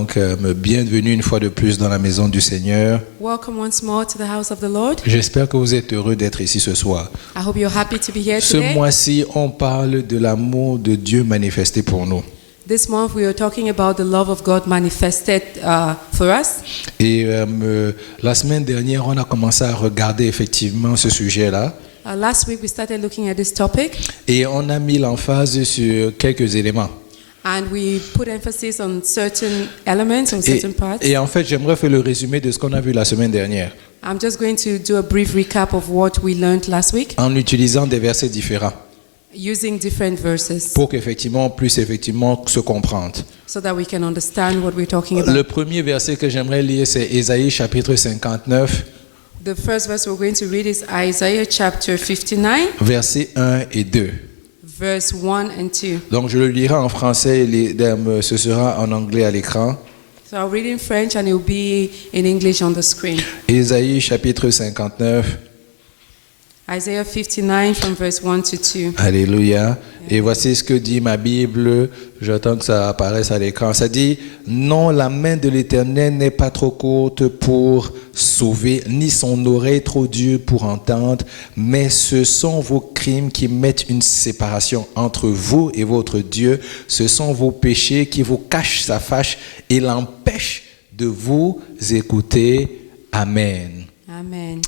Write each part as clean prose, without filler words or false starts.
Donc, bienvenue une fois de plus dans la maison du Seigneur. Welcome once more to the house of the Lord. J'espère que vous êtes heureux d'être ici ce soir. I hope you're happy to be here Ce today. mois-ci, on parle de l'amour de Dieu manifesté pour nous. This month we are talking about the love of God manifested for us. Et la semaine dernière, on a commencé à regarder effectivement ce sujet-là. Last week we started looking at this topic Et on a mis l'emphase sur quelques éléments. and we put emphasis on certain elements, on certain parts. Et en fait, j'aimerais faire le résumé de ce qu'on a vu la semaine dernière, I'm just going to do a brief recap of what we learned last week en utilisant des versets différents, using different verses pour qu'effectivement on puisse effectivement se comprendre. so that we can understand what we're talking about. Le premier verset que j'aimerais lire, c'est Ésaïe chapitre 59, The first verse we're going to read is Isaiah chapter 59, versets 1 et 2. verse 1 and 2. Donc je le lirai en français et ce sera en anglais à l'écran. So I'll read in French and it will be in English on the screen. Ésaïe chapitre 59, Isaiah 59 from verse 1 to 2. alléluia. Et voici ce que dit ma Bible, j'attends que ça apparaisse à l'écran. Ça dit, non, la main de l'Éternel n'est pas trop courte pour sauver, ni son oreille trop dure pour entendre, mais ce sont vos crimes qui mettent une séparation entre vous et votre Dieu. Ce sont vos péchés qui vous cachent sa face et l'empêchent de vous écouter. Amen. Amen.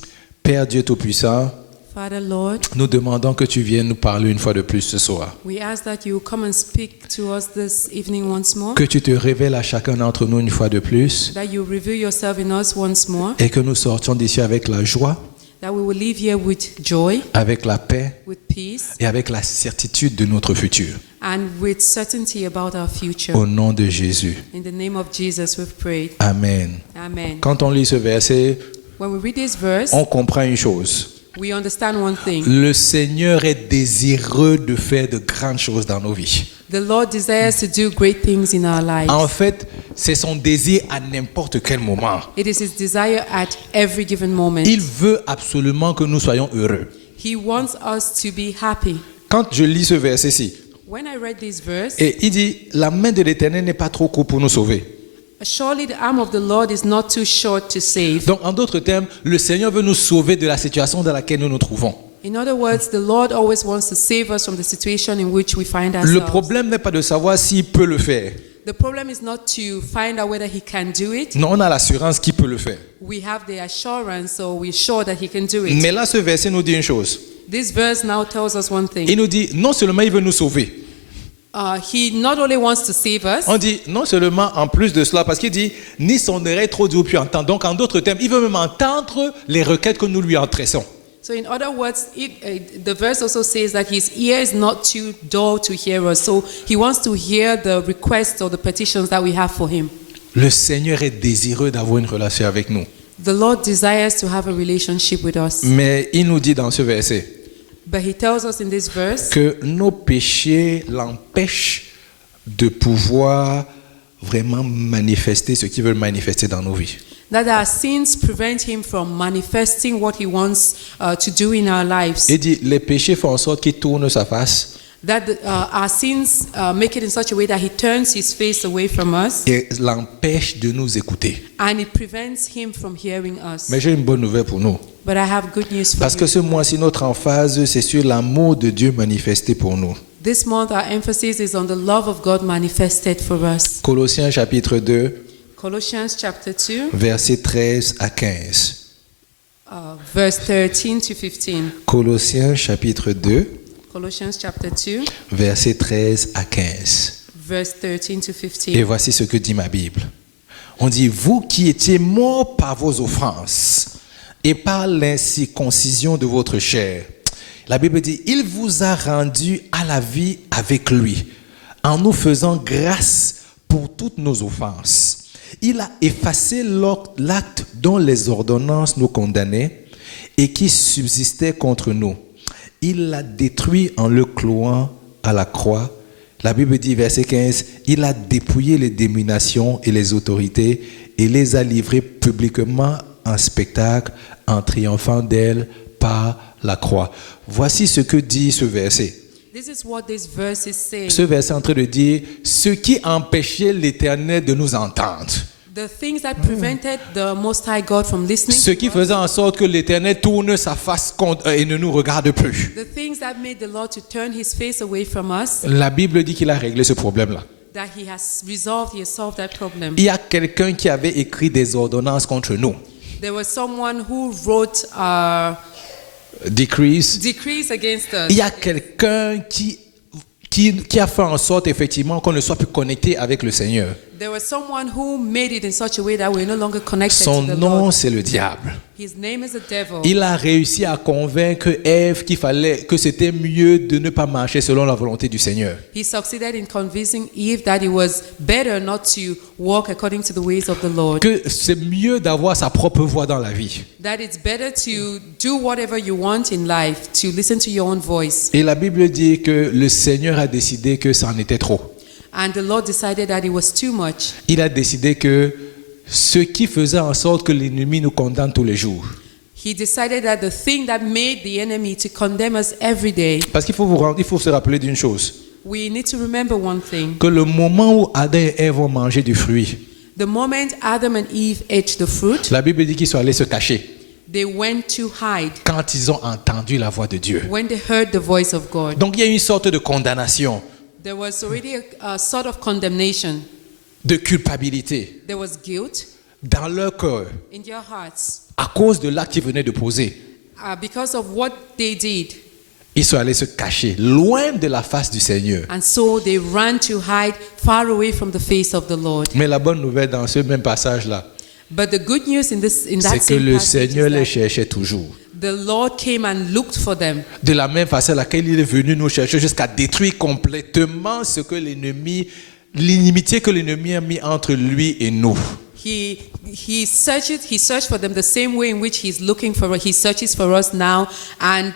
Père Dieu Tout-Puissant, Father Lord, nous demandons que tu viennes nous parler une fois de plus ce soir. we ask that you come and speak to us this evening once more, Que tu te révèles à chacun d'entre nous une fois de plus that you reveal yourself in us once more, et que nous sortions d'ici avec la joie, that we will leave here with joy, avec la paix with peace, et avec la certitude de notre futur. and with certainty about our future. Au nom de Jésus. In the name of Jesus we've prayed. Amen. Amen. Quand on lit ce verset, When we read this verse, on comprend une chose. we understand one thing. Le Seigneur est désireux de faire de grandes choses dans nos vies. The Lord desires to do great things in our lives. En fait, c'est son désir à n'importe quel moment. It is His desire at every given moment. Il veut absolument que nous soyons heureux. He wants us to be happy. Quand je lis ce verset-ci, When I read this verse, et il dit, la main de l'Éternel n'est pas trop courte pour nous sauver. surely the arm of the Lord is not too short to save. Donc, en d'autres termes, le Seigneur veut nous sauver de la situation dans laquelle nous nous trouvons. In other words, the Lord always wants to save us from the situation in which we find Le ourselves. problème n'est pas de savoir s'il peut le faire. The problem is not to find out whether He can do it. Non, on a l'assurance qu'il peut le faire. We have the assurance, so we're sure that He can do it. Mais là, ce verset nous dit une chose. This verse now tells us one thing. Il nous dit, non seulement il veut nous sauver. He not only wants to save us, On dit, non seulement en plus de cela, parce qu'il dit, ni son oreille trop dure puis entendre. Donc, en d'autres termes, il veut même entendre les requêtes que nous lui adressons. so in other words, the verse also says that His ear is not too dull to hear us. So He wants to hear the requests or the petitions that we have for Him. Le Seigneur est désireux d'avoir une relation avec nous. The Lord desires to have a relationship with us. Mais il nous dit dans ce verset But He tells us in this verse que nos péchés l'empêchent de pouvoir vraiment manifester ce qu'il veut manifester dans nos vies. that our sins prevent Him from manifesting what He wants to do in our lives. Il dit, les péchés font en sorte qu'il tourne sa face That our sins make it in such a way that He turns His face away from us et l'empêchent de nous écouter. and it prevents Him from hearing us. Mais j'ai une bonne nouvelle pour nous. But I have good news for Parce que you. ce mois-ci, notre emphase, c'est sur l'amour de Dieu manifesté pour nous. This month our emphasis is on the love of God manifested for us. Colossiens chapitre 2, Colossians chapter 2, versets 13 à 15. verse 13 to 15. Colossiens chapitre 2, Colossians chapter 2, versets 13 à 15. verse 13 to 15. Et voici ce que dit ma Bible. On dit, vous qui étiez morts par vos offenses et par l'incirconcision de votre chair. La Bible dit, il vous a rendu à la vie avec lui, en nous faisant grâce pour toutes nos offenses. Il a effacé l'acte dont les ordonnances nous condamnaient et qui subsistait contre nous. Il l'a détruit en le clouant à la croix. La Bible dit, verset 15, il a dépouillé les dominations et les autorités et les a livrées publiquement en spectacle en triomphant d'elles par la croix. Voici ce que dit ce verset. This is what this verse is saying. Ce verset est en train de dire ce qui empêchait l'Éternel de nous entendre. The things that prevented the Most High God from listening Ce qui to us, faisait en sorte que l'Éternel tourne sa face contre et ne nous regarde plus. the things that made the Lord to turn his face away from us, La Bible dit qu'il a réglé ce problème-là. that he has resolved, he has solved that problem. Il y a quelqu'un qui avait écrit des ordonnances contre nous. There was someone who wrote Decrees. decrees against Il us. y a quelqu'un qui a fait en sorte effectivement qu'on ne soit plus connecté avec le Seigneur. There was someone who made it in such a way that we're no longer connected Son to the nom, Lord. c'est le diable. His name is the devil. Il a réussi à convaincre Ève que c'était mieux de ne pas marcher selon la volonté du Seigneur. He succeeded in convincing Eve that it was better not to walk according to the ways of the Lord. Que c'est mieux d'avoir sa propre voix dans la vie. That it's better to do whatever you want in life, to listen to your own voice. Et la Bible dit que le Seigneur a décidé que ça en était trop. And the Lord decided that it was too much. Il a décidé que ce qui faisait en sorte que l'ennemi nous condamne tous les jours. He decided that the thing that made the enemy to condemn us every day, Parce qu'il faut se rappeler d'une chose. we need to remember one thing. Que le moment où Adam et Ève ont mangé du fruit, The moment Adam and Eve ate the fruit, la Bible dit qu'ils sont allés se cacher they went to hide quand ils ont entendu la voix de Dieu. when they heard the voice of God. Donc il y a une sorte de condamnation, There was already a sort of condemnation. de culpabilité There was guilt dans leur cœur in their hearts à cause de l'acte qu'ils venaient de poser. because of what they did. Ils sont allés se cacher loin de la face du Seigneur. And so they ran to hide far away from the face of the Lord. Mais la bonne nouvelle dans ce même passage-là, But the good news in that c'est que same le passage Seigneur les is cherchait toujours. that the Lord came and looked for them. De la même façon à laquelle il est venu nous chercher jusqu'à détruire complètement ce que l'inimitié que l'ennemi a mis entre lui et nous. He searched for them the same way in which he searches for us now, and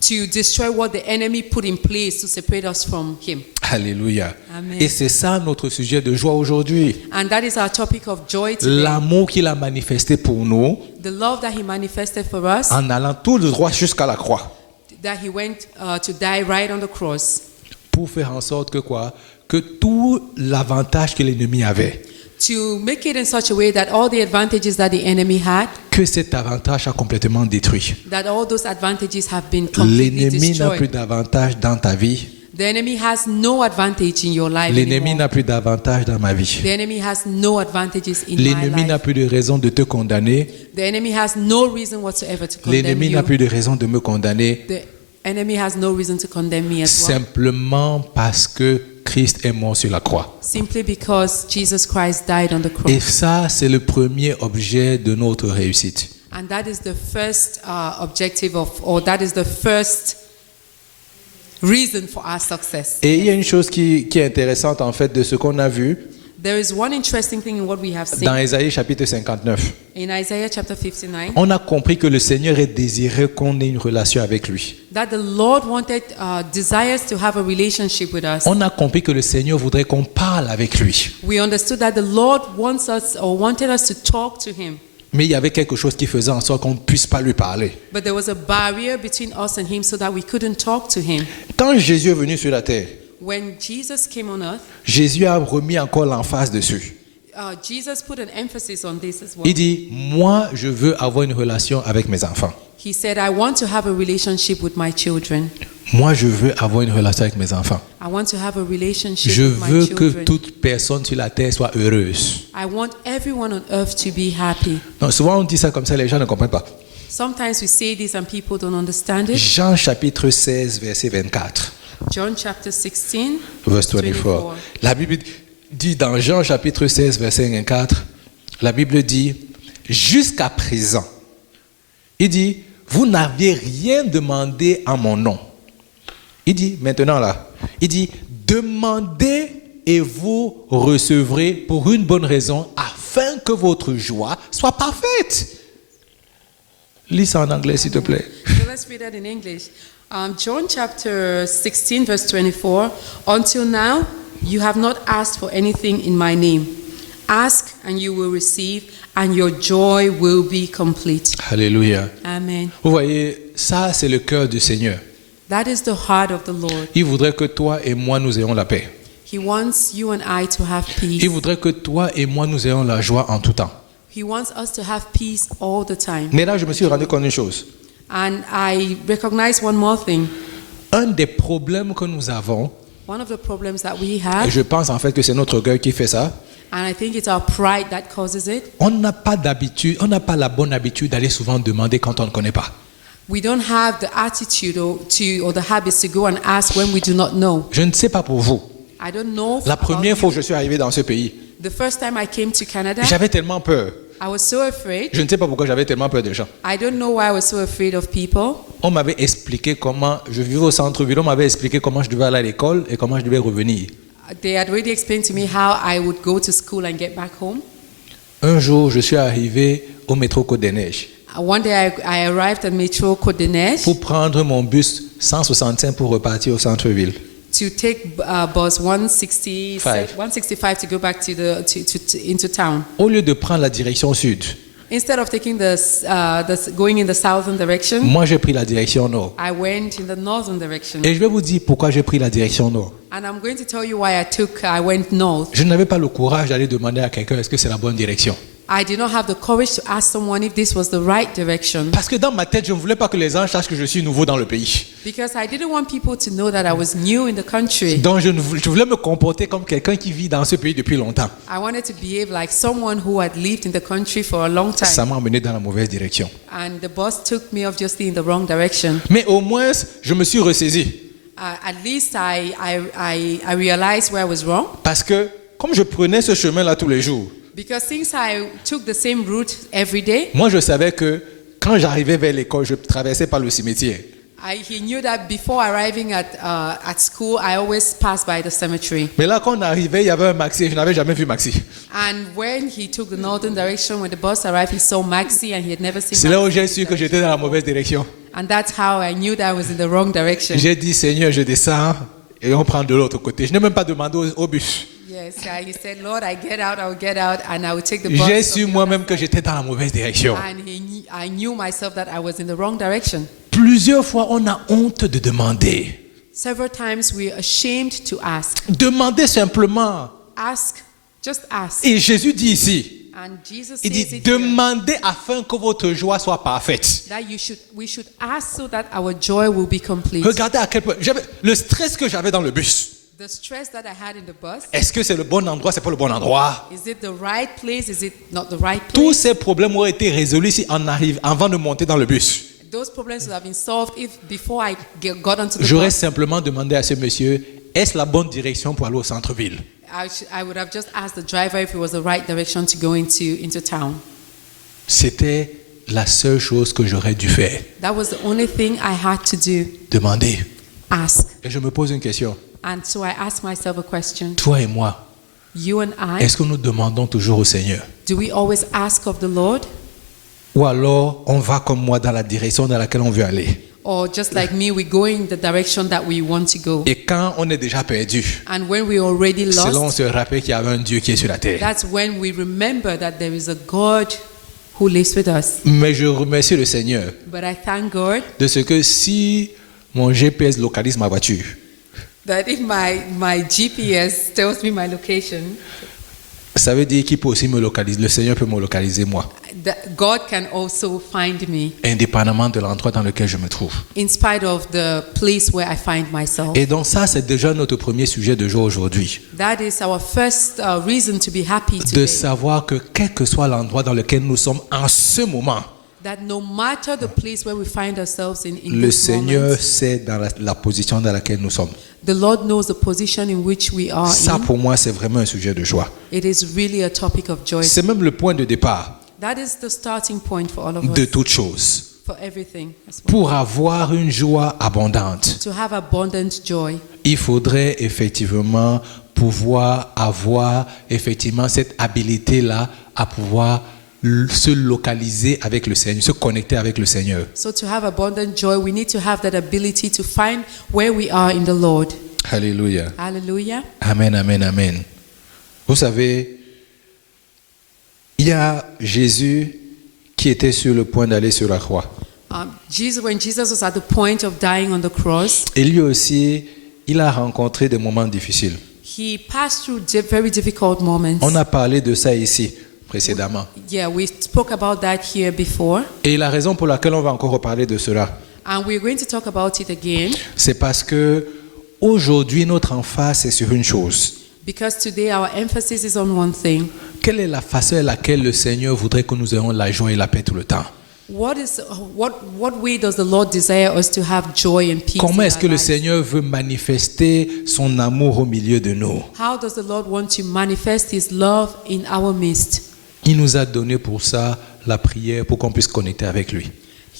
to destroy what the enemy put in place to separate us from him. Alléluia. Amen. Et c'est ça notre sujet de joie aujourd'hui. And that is our topic of joy today. L'amour qu'il a manifesté pour nous The love that he manifested for us, en allant tout droit jusqu'à la croix that he went to die right on the cross, pour faire en sorte que quoi? Que tout l'avantage que l'ennemi avait, to make it in such a way that all the advantages that the enemy had, que cet avantage a complètement détruit. that all those advantages have been completely L'ennemi n'a plus destroyed. d'avantage dans ta vie. The enemy has no advantage in your life L'ennemi anymore. n'a plus d'avantage dans ma vie. The enemy has no advantages in my L'ennemi n'a life. plus de raison de te condamner. The enemy has no reason whatsoever to condemn L'ennemi n'a you. plus de raison de me condamner. The enemy has no reason to condemn me as well. Simplement parce que Christ est mort sur la croix. Simply because Jesus Christ died on the cross. Et ça, c'est le premier objet de notre réussite. And that is the first objective or that is the first reason for our success. Et il y a une chose qui est intéressante en fait de ce qu'on a vu There is one interesting thing in what we have seen. dans Ésaïe chapitre 59. In Isaiah chapter 59, On a compris que le Seigneur est désireux qu'on ait une relation avec lui. that the Lord desires to have a relationship with us. On a compris que le Seigneur voudrait qu'on parle avec lui. We understood that the Lord wanted us to talk to him. Mais il y avait quelque chose qui faisait en sorte qu'on ne puisse pas lui parler. But there was a barrier between us and him so that we couldn't talk to him. Quand Jésus est venu sur la terre, When Jesus came on earth, Jésus a remis encore l'emphase dessus. Jesus put an emphasis on this as well. Il dit, moi, je veux avoir une relation avec mes enfants. He said, I want to have a relationship with my children. Moi, je veux avoir une relation avec mes enfants. I want to have a relationship Je with my veux que children. toute personne sur la terre soit heureuse. I want everyone on earth to be happy. Donc, souvent, on dit ça comme ça, les gens ne comprennent pas. Sometimes we say this and people don't understand it. Jean chapitre 16, verset 24. John chapter 16, Verse 24. La Bible dit dans Jean chapitre 16, verset 24, la Bible dit, jusqu'à présent, il dit, vous n'aviez rien demandé en mon nom. Il dit, maintenant là, il dit, demandez et vous recevrez pour une bonne raison, afin que votre joie soit parfaite. Lis ça en anglais, s'il te plaît. So let's read that in English. John chapter 16, verse 24. Until now, you have not asked for anything in my name. Ask and you will receive, and your joy will be complete. Alléluia. Amen. Vous voyez, ça c'est le cœur du Seigneur. That is the heart of the Lord. Il voudrait que toi et moi, nous ayons la paix. He wants you and I to have peace. Il voudrait que toi et moi, nous ayons la joie en tout temps. He wants us to have peace all the time. Mais là, je me suis rendu compte d'une chose. And I recognize one more thing. Un des problèmes que nous avons, One of the problems that we et have, je pense en fait que c'est notre orgueil qui fait ça, and I think it's our pride that causes it, on n'a pas la bonne habitude d'aller souvent demander quand on ne connaît pas. we don't have the attitude or the habits to go and ask when we do not know. Je ne sais pas pour vous. I don't know. La about première you. fois que je suis arrivé dans ce pays, The first time I came to Canada, j'avais tellement peur. I was so afraid. Je ne sais pas pourquoi j'avais tellement peur des gens. I don't know why I was so afraid of people. On m'avait expliqué comment, je vivais au centre-ville, on m'avait expliqué comment je devais aller à l'école et comment je devais revenir. They had already explained to me how I would go to school and get back home. Un jour, je suis arrivé au métro Côte-des-Neiges One day I arrived at Metro Côte-des-Neiges pour prendre mon bus 165 pour repartir au centre-ville. to take bus 165 to go back into town. Au lieu de prendre la direction sud, Instead of taking going in the southern direction, moi j'ai pris la direction nord. I went in the northern direction. Et je vais vous dire pourquoi j'ai pris la direction nord. And I'm going to tell you why I went north. Je n'avais pas le courage d'aller demander à quelqu'un est-ce que c'est la bonne direction. I did not have the courage to ask someone if this was the right direction. Parce que dans ma tête, je ne voulais pas que les gens sachent que je suis nouveau dans le pays. Because I didn't want people to know that I was new in the country. Donc je voulais me comporter comme quelqu'un qui vit dans ce pays depuis longtemps. I wanted to behave like someone who had lived in the country for a long time. Ça m'a emmené dans la mauvaise direction. And the bus took me obviously in the wrong direction. Mais au moins, je me suis ressaisi. At least I realized where I was wrong. Parce que comme je prenais ce chemin-là tous les jours, Because since I took the same route every day, moi je savais que quand j'arrivais vers l'école, je traversais par le cimetière. he knew that before arriving at school, I always passed by the cemetery. Mais là, quand on arrivait, il y avait un Maxi et je n'avais jamais vu Maxi. And when he took the northern direction, when the bus arrived, he saw Maxi and he had never seen C'est là où Maxi. j'ai su que j'étais dans la mauvaise direction. And that's how I knew that I was in the wrong direction. J'ai dit, Seigneur, je descends et on prend de l'autre côté. Je n'ai même pas demandé au bus. Yes, he said, Lord, I will get out, and I will take the bus. J'ai from su the moi-même other que side. j'étais dans la mauvaise direction. And I knew myself that I was in the wrong direction. Plusieurs fois, on a honte de demander. Several times we're ashamed to ask. Demandez simplement. Just ask. Et Jésus dit ici, And Jesus il says dit, it here, demandez afin que votre joie soit parfaite. that we should ask so that our joy will be complete. Regardez à quel point, le stress que j'avais dans le bus. The stress that I had in the bus, Est-ce que c'est le bon endroit, c'est pas le bon endroit? is it the right place? Is it not the right Tous place? ces problèmes auraient été résolus si on arrive avant de monter dans le bus. Those problems would have been solved if before I got onto the J'aurais bus. simplement demandé à ce monsieur, est-ce la bonne direction pour aller au centre-ville? I would have just asked the driver if it was the right direction to go into town. C'était la seule chose que j'aurais dû faire. That was the only thing I had to do. Demander. Ask. Et je me pose une question. And so I asked myself a question. Toi et moi, You and I, est-ce que nous demandons toujours au Seigneur? do we always ask of the Lord? Ou alors on va comme moi dans la direction dans laquelle on veut aller? Or just like me, we go in the direction that we want to go. Et quand on est déjà perdu, And when we're already c'est là où on lost, se rappelle qu'il y avait un Dieu qui est sur la terre. that's when we remember that there is a God who lives with us. Mais je remercie le Seigneur But I thank God de ce que si mon GPS localise ma voiture, that if my GPS tells me my location, ça veut dire qu'il peut aussi me localiser. Le Seigneur peut me localiser moi, that God can also find me indépendamment de l'endroit dans lequel je me trouve. in spite of the place where I find myself. Et donc ça, c'est déjà notre premier sujet de jour aujourd'hui. That is our first reason to be happy De today. savoir que quel que soit l'endroit dans lequel nous sommes en ce moment, That no matter the place where we find ourselves in le this Seigneur moment, sait dans la position dans laquelle nous sommes. the Lord knows the position in which we are Ça, in. pour moi, c'est vraiment un sujet de joie. It is really a topic of joy. C'est même le point de départ That is the starting point for all of de us, toute chose. for everything as well. Pour avoir une joie abondante, To have abundant joy, il faudrait effectivement pouvoir avoir effectivement cette habilité-là à pouvoir se localiser avec le Seigneur, se connecter avec le Seigneur. so to have abundant joy, we need to have that ability to find where we are in the Lord. Alléluia. Hallelujah. Amen, amen, amen. Vous savez, il y a Jésus qui était sur le point d'aller sur la croix. When Jesus was at the point of dying on the cross, Et lui aussi, il a rencontré des moments difficiles. he passed through very difficult moments. On a parlé de ça ici précédemment. Yeah, we spoke about that here before, Et la raison pour laquelle on va encore reparler de cela, and we're going to talk about it again c'est parce que aujourd'hui notre emphase est sur une chose. because today our emphasis is on one thing. Quelle est la façon à laquelle le Seigneur voudrait que nous ayons la joie et la paix tout le temps? What way does the Lord desire us to have joy and peace? Comment in est-ce our que le lives? Seigneur veut manifester son amour au milieu de nous? How does the Lord want to manifest His love in our midst? Il nous a donné pour ça la prière pour qu'on puisse connecter avec lui.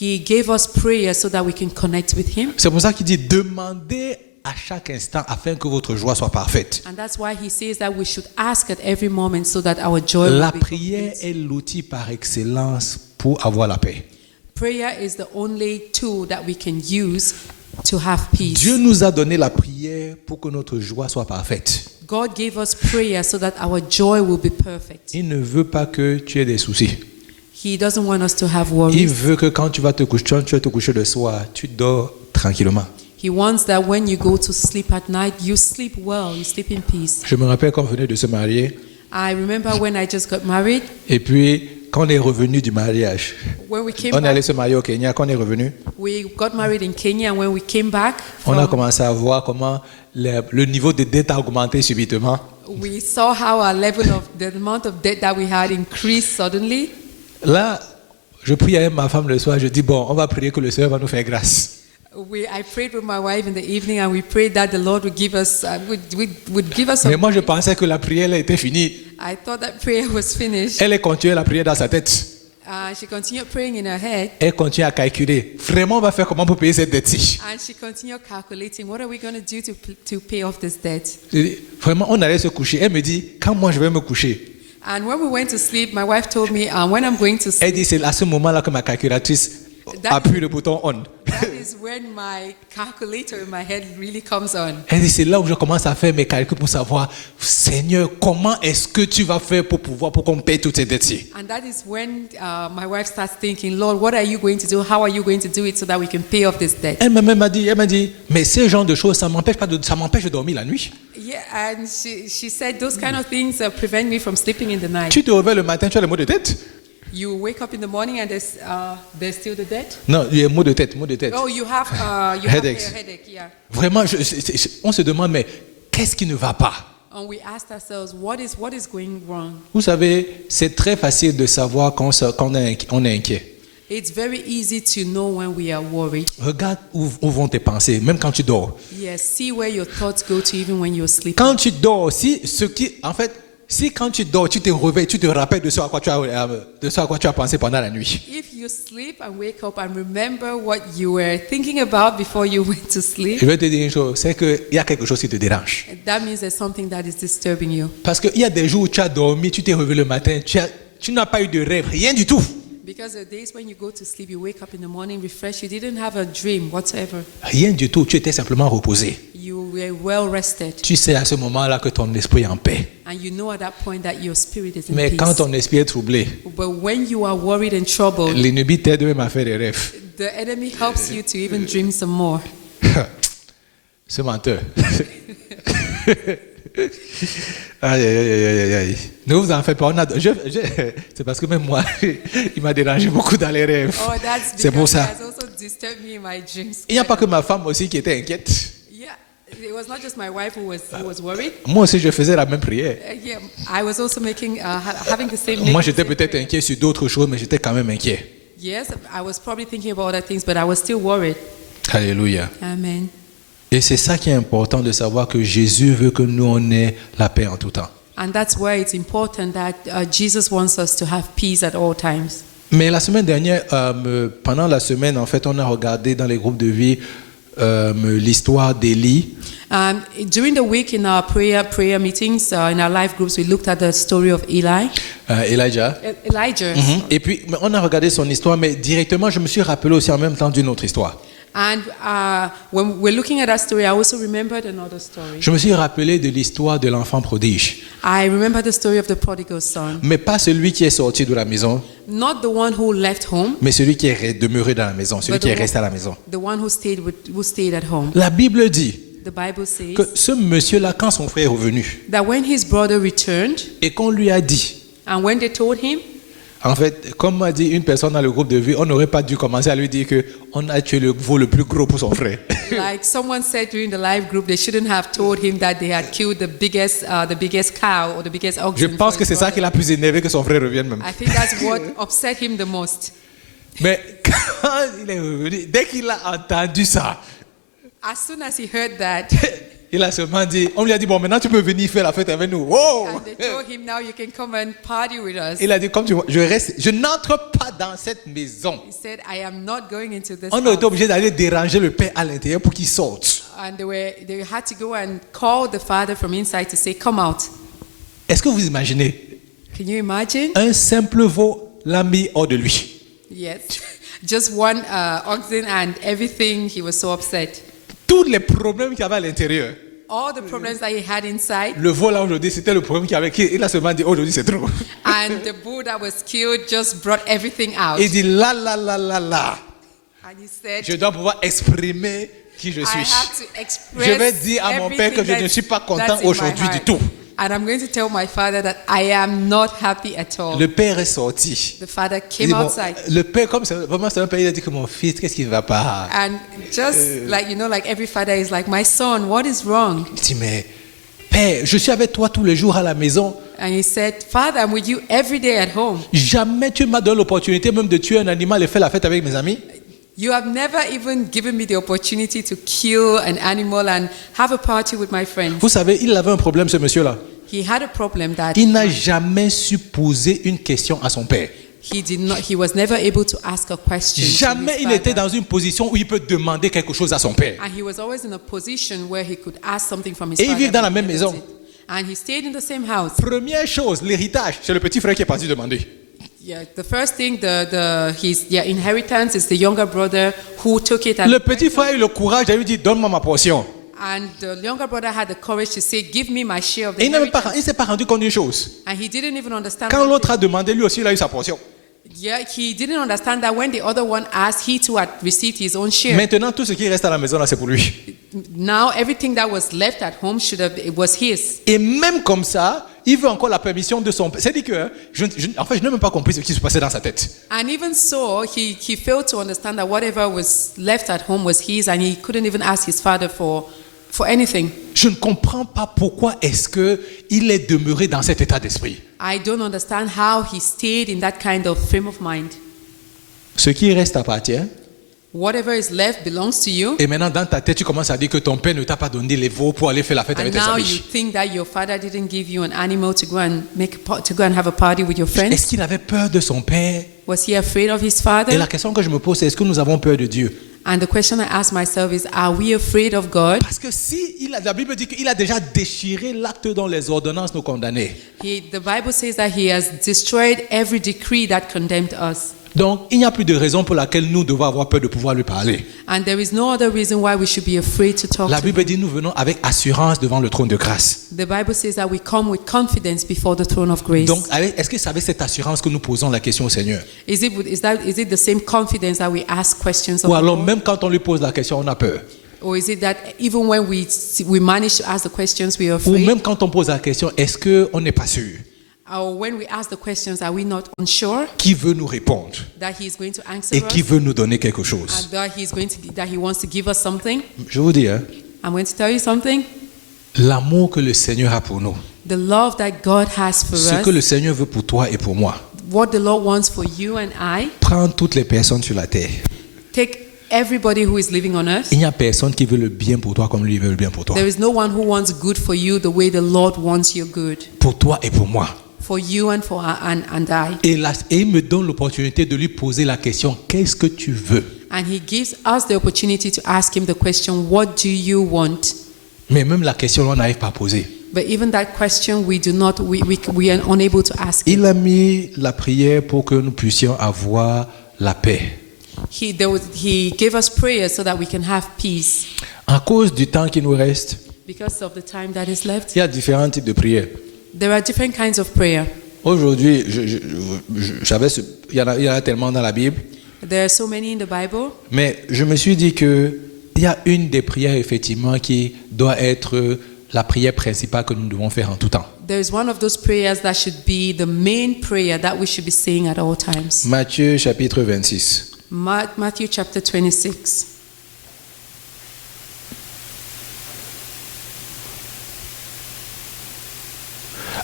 He gave us prayer so that we can connect with Him. C'est pour ça qu'il dit demandez à chaque instant afin que votre joie soit parfaite. And that's why He says that we should ask at every moment so that our joy La will be prière complete. est l'outil par excellence pour avoir la paix. Prayer is the only tool that we can use to have peace. Dieu nous a donné la prière pour que notre joie soit parfaite. God gave us prayer so that our joy will be perfect. Il ne veut pas que tu aies des soucis. He doesn't want us to have Il worries. veut que quand tu vas te coucher, quand tu vas te coucher le soir, tu dors tranquillement. He wants that when you go to sleep at night, you sleep well, you sleep in peace. Je me rappelle quand on venait de se marier, I remember when I just got married, et puis quand on est revenu du mariage, when we came on est allé back, se marier au Kenya, quand on est revenu, we got married in Kenya, and when we came back, on a from, commencé à voir comment le niveau de dette a augmenté subitement. we saw how our level of the amount of debt that we had increased suddenly. Là, je prie avec ma femme le soir, je dis bon, on va prier que le Seigneur va nous faire grâce. I prayed with my wife in the evening, and we prayed that the Lord would give us would give us some. Mais moi, je pensais que la prière elle était finie. I thought that prayer was finished. Elle continuait la prière dans sa tête. She continued praying in her head, Elle continue à calculer. Vraiment, on va faire comment pour payer cette dette-ci? and she continued calculating, what are we going to do to pay off this debt? Je dis, vraiment, on allait se coucher. Elle me dit, quand moi je vais me coucher, And when we went to sleep, my wife told me, when I'm going to elle sleep, dit, c'est à ce moment-là que ma calculatrice That- appuie le bouton on. that is when my calculator in my head really comes on. Elle dit, c'est là où je commence à faire mes calculs pour savoir, Seigneur, comment est-ce que tu vas faire pour qu'on paye toutes ces dettes-ci? And that is when my wife starts thinking, Lord, what are you going to do? How are you going to do it so that we can pay off this debt? Elle m'a dit, mais ce genre de choses, ça m'empêche de dormir la nuit. Yeah, and she said, those kind of things prevent me from sleeping in the night. Tu te réveilles le matin, tu as le mot de tête? You wake up in the morning and there's still the debt. Non, il y a mot de tête. Oh, you have Headaches. a headache, yeah. Vraiment, on se demande, mais qu'est-ce qui ne va pas? And we asked ourselves, what is going wrong? Vous savez, c'est très facile de savoir quand on est inquiet. It's very easy to know when we are worried. Regarde où vont tes pensées, même quand tu dors. Yes, see where your thoughts go to even when you're sleeping. Quand tu dors, si quand tu dors, tu te réveilles, tu te rappelles de ce à quoi tu as pensé pendant la nuit. If you sleep and wake up and remember what you were thinking about before you went to sleep, Je vais te dire une chose, c'est qu'il y a quelque chose qui te dérange. that means there's something that is disturbing you. Parce qu'il y a des jours où tu as dormi, tu t'es réveillé le matin, tu n'as pas eu de rêve, rien du tout. Because the days when you go to sleep, you wake up in the morning refreshed, you didn't have a dream whatsoever. Rien du tout, tu étais simplement reposé. You were well rested. Tu sais à ce moment-là que ton esprit est en paix. And you know at that point that your spirit is in Mais peace. quand ton esprit est troublé, But when you are worried and troubled, l'ennemi t'aide même à faire des rêves. the enemy helps you to even dream some more. Ce menteur. Aïe, aïe, aïe, aïe, aïe. Ne vous en faites pas. C'est parce que même moi, il m'a dérangé beaucoup dans les rêves. Oh, that's C'est pour because ça. it has also disturbed me in my dreams. Il n'y a pas que ma femme aussi qui était inquiète. Yeah, it was not just my wife who was worried. Moi aussi, je faisais la même prière. Yeah, I was also having the same. Moi, j'étais same peut-être prayer. inquiet sur d'autres choses, mais j'étais quand même inquiet. Yes, I was probably thinking about other things, but I was still worried. Alléluia. Amen. Et c'est ça qui est important de savoir que Jésus veut que nous on ait la paix en tout temps. And that's why it's important that Jesus wants us to have peace at all times. Mais la semaine dernière, pendant la semaine, en fait, on a regardé dans les groupes de vie l'histoire d'Élie. During the week in our prayer meetings, in our life groups, we looked at the story of Elijah. Elijah. Et puis, on a regardé son histoire, mais directement, je me suis rappelé aussi en même temps d'une autre histoire. And when we're looking at that story, I also remembered another story. Je me suis rappelé de l'histoire de l'enfant prodige, I remember the story of the prodigal son. mais pas celui qui est sorti de la maison, Not the one who left home, mais celui qui est demeuré dans la maison, celui but qui est resté à la maison. the one who stayed at home. La Bible dit The Bible says que ce monsieur-là, quand son frère est revenu that when his brother returned, et qu'on lui a dit, and when they told him, en fait, comme m'a dit une personne dans le groupe de vie, on n'aurait pas dû commencer à lui dire qu'on a tué le veau le plus gros pour son frère. like someone said during the live group, they shouldn't have told him that they had killed the biggest cow or the biggest Je oxen. pense for que his c'est ça brother. qui l'a plus énervé que son frère revienne même. I think that's what upset him the most. Mais quand il est revenu, dès qu'il a entendu ça, As soon as he heard that, il a seulement dit, on lui a dit, bon, maintenant tu peux venir faire la fête avec nous. Wow! and they told him, now you can come and party with us. Il a dit, comme tu vois, je n'entre pas dans cette maison. He said, I am not going into this On a été house. obligé d'aller déranger le père à l'intérieur pour qu'il sorte. And they had to go and call the father from inside to say, come out. Est-ce que vous imaginez? Can you imagine? Un simple veau l'a mis hors de lui. Yes. Just one oxen and everything, he was so upset. Tous les problèmes qu'il y avait à l'intérieur. All the problems that he had inside, Le veau là aujourd'hui, c'était le problème qu'il y avait. Il a seulement dit, aujourd'hui c'est trop. and the bull that was killed just brought everything out. Il dit, là. And he said, Je dois pouvoir exprimer qui je I suis. have to express Je vais dire à mon père que je ne suis pas content that's in my aujourd'hui du heart. tout. And I'm going to tell my father that I am not happy at all. Le père est sorti. The father Il came dit, bon, outside. le père, comme c'est vraiment c'est un père, il a dit que mon fils, qu'est-ce qui ne va pas? And just like, like every father is like, my son, what is wrong? Il dit, mais père, je suis avec toi tous les jours à la maison. And he said, Father, I'm with you every day at home. Jamais tu m'as donné l'opportunité même de tuer un animal et faire la fête avec mes amis. You have never even given me the opportunity to kill an animal and have a party with my friends. Vous savez, il avait un problème, ce monsieur-là. He had a problem that Il n'a jamais su poser une question à son père. he was never able to ask a question. to Jamais his il n'était father. dans une position où il peut demander quelque chose à son père. And he was always in a position where he could ask something from his Et ils father. vivent dans la but même he maison. never did. And he stayed in the same house. Première chose, l'héritage, c'est le petit frère qui est parti demander. Yeah, the first thing, his inheritance is the younger brother who took it. And Le petit frère a eu le courage de lui dire, donne-moi ma portion. And the younger brother had the courage to say, give me my share of the Et il ne inheritance. s'est pas rendu compte d'une chose. And he didn't even understand. Quand l'autre a demandé, lui aussi, il a eu sa portion. Yeah, he didn't understand that when the other one asked, he too had received his own share. Maintenant, tout ce qui reste à la maison, là, c'est pour lui. Now everything that was left at home it was his. Et même comme ça, il veut encore la permission de son père. C'est-à-dire que, en fait, je n'ai même pas compris ce qui se passait dans sa tête. And even so, he failed to understand that whatever was left at home was his, and he couldn't even ask his father for anything. Je ne comprends pas pourquoi est-ce qu'il est demeuré dans cet état d'esprit. I don't understand how he stayed in that kind of frame of mind. Ce qui reste appartient. Whatever is left belongs to you. Et maintenant, dans ta tête, tu commences à dire que ton père ne t'a pas donné les veaux pour aller faire la fête And avec tes now amis. you think that your father didn't give you an animal to go and have a party with your friends. Est-ce qu'il avait peur de son père? Was he afraid of his Et father? la question que je me pose, c'est est-ce que nous avons peur de Dieu? And the question I ask myself is, are we afraid of God? Parce que la Bible dit qu'il a déjà déchiré l'acte dont les ordonnances nous condamnaient. The Bible says that he has destroyed every decree that condemned us. Donc, il n'y a plus de raison pour laquelle nous devons avoir peur de pouvoir lui parler. And there is no other reason why we should be afraid to talk La to Bible him. dit nous venons avec assurance devant le trône de grâce. The Bible says that we come with confidence before the throne of grace. Donc, est-ce que c'est avec cette assurance que nous posons la question au Seigneur? Is it the same confidence that we ask questions of Ou the alors, Lord? même quand on lui pose la question, on a peur? Or is it that even when we manage to ask the questions, we are Ou afraid? même quand on pose la question, est-ce qu'on n'est pas sûr? Or when we ask the questions, are we not unsure Qui veut nous répondre? that he is going to answer Et us? qui veut nous donner quelque chose? And that he wants to give us something? Je vous dis, hein, I'm going to tell you something. l'amour que le Seigneur a pour nous, The love that God has for ce que us, le Seigneur veut pour toi et pour moi, what the Lord wants for you and I, prends toutes les personnes sur la terre. take everybody who is living on earth. Il n'y a personne qui veut le bien pour toi comme lui veut le bien pour toi. There is no one who wants good for you the way the Lord wants your good. Pour toi et pour moi. For you and for and I. Et il me donne l'opportunité de lui poser la question, qu'est-ce que tu veux? And he gives us the opportunity to ask him the question, what do you want? Mais même la question, on n'arrive pas à poser. But even that question, we are unable to ask him. Il a mis la prière pour que nous puissions avoir la paix. He gave us prayer so that we can have peace. À cause du temps qui nous reste, Because of the time that is left, il y a différents types de prières. there are different kinds of prayer. Aujourd'hui, il y en a tellement dans la Bible, There are so many in the Bible, mais je me suis dit que il y a une des prières effectivement qui doit être la prière principale que nous devons faire en tout temps. there is one of those prayers that should be the main prayer that we should be saying at all times. Matthieu chapitre 26. Matthew chapter 26.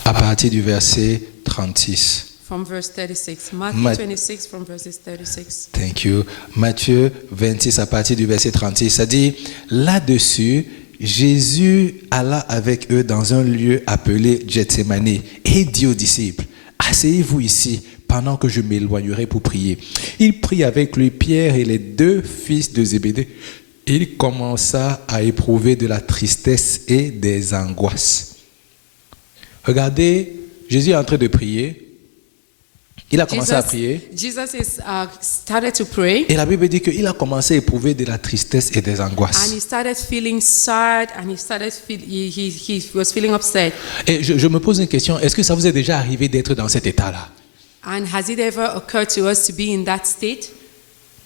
À partir du verset 36. From verse 36. Matthew Ma- 26 from verses 36. Thank you. Matthieu 26 à partir du verset 36. Ça dit, là-dessus, Jésus alla avec eux dans un lieu appelé Gethsémani et dit aux disciples, asseyez-vous ici pendant que je m'éloignerai pour prier. Il prit avec lui Pierre et les deux fils de Zébédée. Il commença à éprouver de la tristesse et des angoisses. Regardez, Jésus est en train de prier. Il a commencé à prier. Jesus started to pray, Et la Bible dit qu'il a commencé à éprouver de la tristesse et des and angoisses. he started feeling sad, and he was feeling upset. Et je me pose une question, est-ce que ça vous est déjà arrivé d'être dans cet état-là? And has it ever occurred to us to be in that state?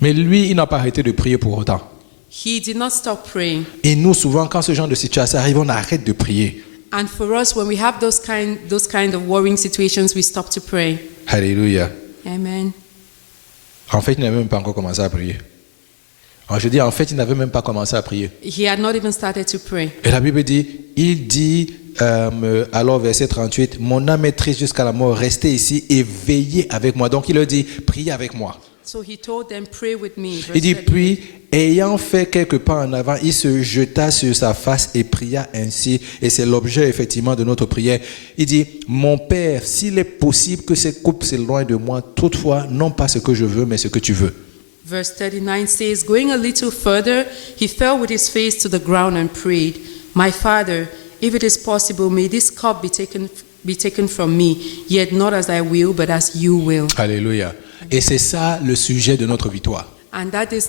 Mais lui, il n'a pas arrêté de prier pour autant. He did not stop praying. Et nous, souvent, quand ce genre de situation arrive, on arrête de prier. And for us, when we have those kind of worrying situations, we stop to pray. Alléluia. Amen. En fait, il n'avait même pas encore commencé à prier. Alors, je dis, en fait, il n'avait même pas commencé à prier. He had not even started to pray. Et la Bible dit, il dit, alors verset 38, mon âme est triste jusqu'à la mort, restez ici et veillez avec moi. Donc il leur dit, priez avec moi. So he told them, pray with me. Il dit, Verse 38. puis, ayant fait quelques pas en avant, il se jeta sur sa face et pria ainsi. Et c'est l'objet, effectivement, de notre prière. Il dit, mon Père, s'il est possible que cette coupe s'éloigne de moi, toutefois, non pas ce que je veux, mais ce que tu veux. Verse 39 says, going a little further, he fell with his face to the ground and prayed, my Father, if it is possible, may this cup be taken from me, yet not as I will, but as you will. Alléluia. Et c'est ça le sujet de notre victoire. And that is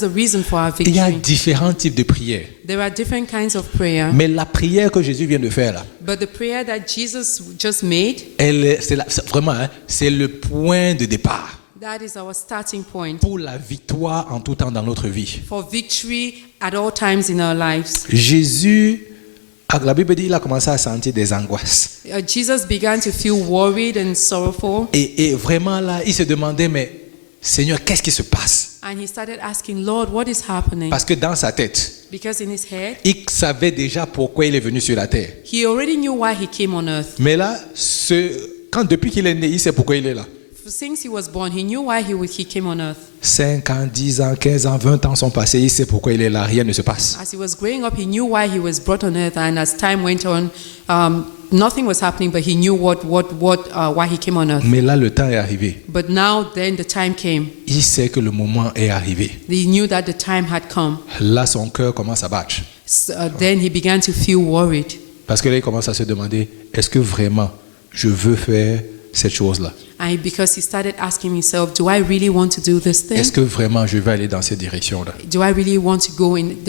the reason for our Il y a victory. différents types de prières. There are different kinds of prayer, Mais la prière que Jésus vient de faire là, but the prayer that Jesus just made, vraiment, c'est le point de départ that is our starting point pour la victoire en tout temps dans notre vie. for victory at all times in our lives. Jésus, la Bible dit, il a commencé à sentir des angoisses. Jesus began to feel worried and sorrowful, Et vraiment là, il se demandait, mais Seigneur, qu'est-ce qui se passe? and he started asking, Lord, what is happening? Parce que dans sa tête, Because in his head, il savait déjà pourquoi il est venu sur la terre. he already knew why he came on earth. Mais là, depuis qu'il est né, il sait pourquoi il est là. Since he was born, he knew why he came on earth. 5 ans, 10 ans, 15 ans, 20 ans sont passés, il sait pourquoi il est là, rien ne se passe. As he was growing up, he knew why he was brought on earth, and as time went on, nothing was happening, but he knew why he came on earth. Mais là, le temps est arrivé. But now, then the time came. Il sait que le moment est arrivé. He knew that the time had come. Là, son cœur commence à battre. So, then he began to feel worried. Parce que là, il commence à se demander, est-ce que vraiment je veux faire cette chose-là? And because he started asking himself, do I really want to do this thing? Est-ce que vraiment je vais aller dans cette direction-là? Do I really want to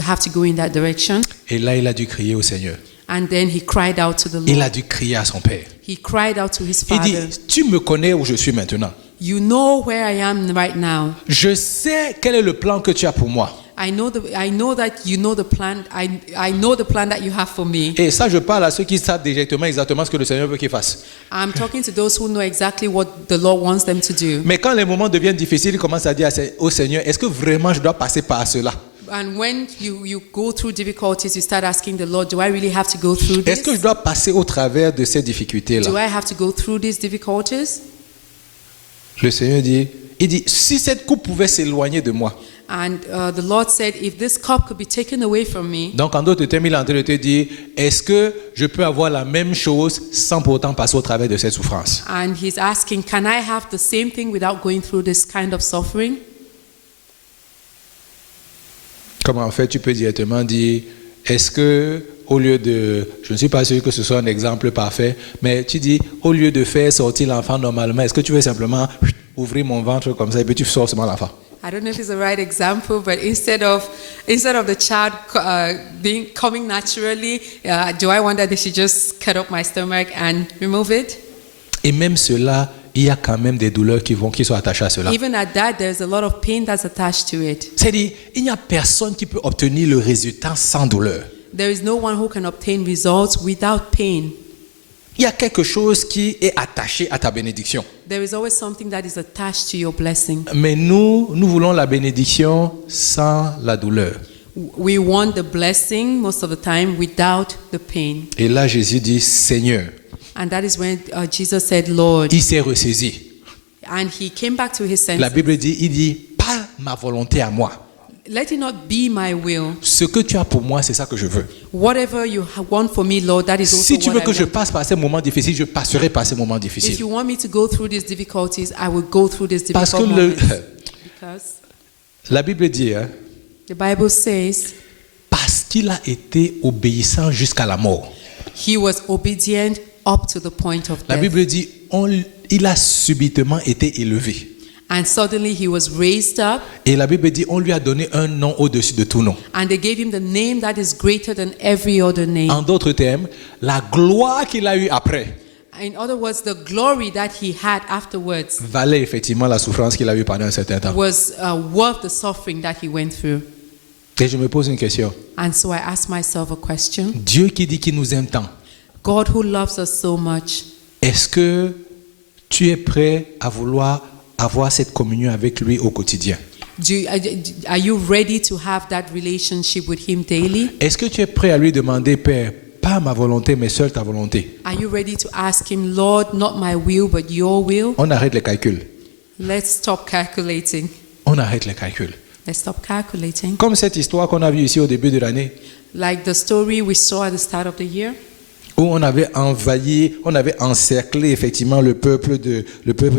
have to go in that direction? Et là, il a dû crier au Seigneur. And then he cried out to the Il Lord. a dû crier à son Père. He cried out to his Il dit, father. tu me connais où je suis maintenant. You know where I am right now. Je sais quel est le plan que tu as pour moi. I know that you know the plan. I know the plan that you have for me. Et ça, je parle à ceux qui savent exactement ce que le Seigneur veut qu'ils fassent. I'm talking to those who know exactly what the Lord wants them to do. Mais quand les moments deviennent difficiles, ils commencent à dire au Seigneur, est-ce que vraiment je dois passer par cela? And when you go through difficulties, you start asking the Lord, do I really have to go through Est-ce que je this? dois passer au travers de ces difficultés-là? Do I have to go through these difficulties? Le Seigneur dit, si cette coupe pouvait s'éloigner de moi. And the Lord said, if this cup could be taken away from me. Donc en d'autres termes, il est en train de te dire, est-ce que je peux avoir la même chose sans pourtant passer au travers de cette souffrance? And he's asking, can I have the same thing without going through this kind of suffering? Comme en fait, tu peux directement dire, est-ce que, au lieu de, je ne suis pas sûr que ce soit un exemple parfait, mais tu dis, au lieu de faire sortir l'enfant normalement, est-ce que tu veux simplement ouvrir mon ventre comme ça et puis tu sors seulement l'enfant? I don't know if it's the right example, but instead of the child coming naturally, do I want that they should just cut up my stomach and remove it? Et même cela, il y a quand même des douleurs qui sont attachées à cela. Even at that, there's a lot of pain that's attached to it. C'est-à-dire, il n'y a personne qui peut obtenir le résultat sans douleur. There is no one who can obtain results without pain. Il y a quelque chose qui est attaché à ta bénédiction. There is always something that is attached to your blessing. Mais nous voulons la bénédiction sans la douleur. We want the blessing most of the time without the pain. Et là, Jésus dit, Seigneur, And that is when Jesus said, Lord. il s'est ressaisi. And he came back to his senses. La Bible dit, il dit, pas ma volonté à moi. Let it not be my will. Ce que tu as pour moi, c'est ça que je veux. Whatever you want for me, Lord, that is also Si tu veux what que I je want. passe par ces moments difficiles, je passerai par ces moments If difficiles. you want me to go through these difficulties, I will go through these Parce que difficult moments. Because la Bible dit, hein, the Bible says parce qu'il a été obéissant jusqu'à la mort. he was obedient up to the point of La death. Bible dit, il a subitement été élevé. And suddenly he was raised up, Et la Bible dit, on lui a donné un nom au-dessus de tout nom. and they gave him the name that is greater than every other name. En d'autres termes, la gloire qu'il a eue après In other words, the glory that he had afterwards valait effectivement la souffrance qu'il a eue pendant un certain temps. was worth the suffering that he went through. Et je me pose une question. And so I asked myself a question. Dieu qui dit qu'il nous aime tant, God who loves us so much, est-ce que tu es prêt à vouloir avoir cette communion avec lui au quotidien? are you ready to have that relationship with him daily? Est-ce que tu es prêt à lui demander, Père, pas ma volonté, mais seule ta volonté? Are you ready to ask him, Lord, not my will, but your will? On arrête les calculs. Let's stop calculating. On arrête les calculs. Let's stop calculating. Comme cette histoire qu'on a vue ici au début de l'année, Like the story we saw at the start of the year, où on avait encerclé effectivement le peuple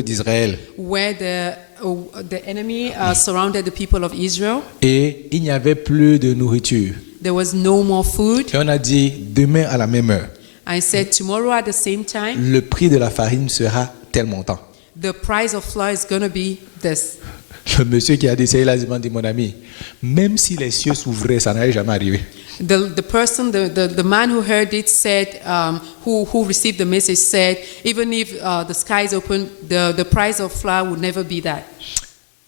d'Israël. where the enemy surrounded the people of Israel. Et il n'y avait plus de nourriture. There was no more food. Et on a dit, demain à la même heure, I said, tomorrow at the same time, le prix de la farine sera tel montant. the price of flour is going to be this. Le monsieur qui a dit ça, il a dit, mon ami, même si les cieux s'ouvraient, ça n'allait jamais arriver. The man who heard it said, who received the message said, even if the skies open, the price of flour would never be that.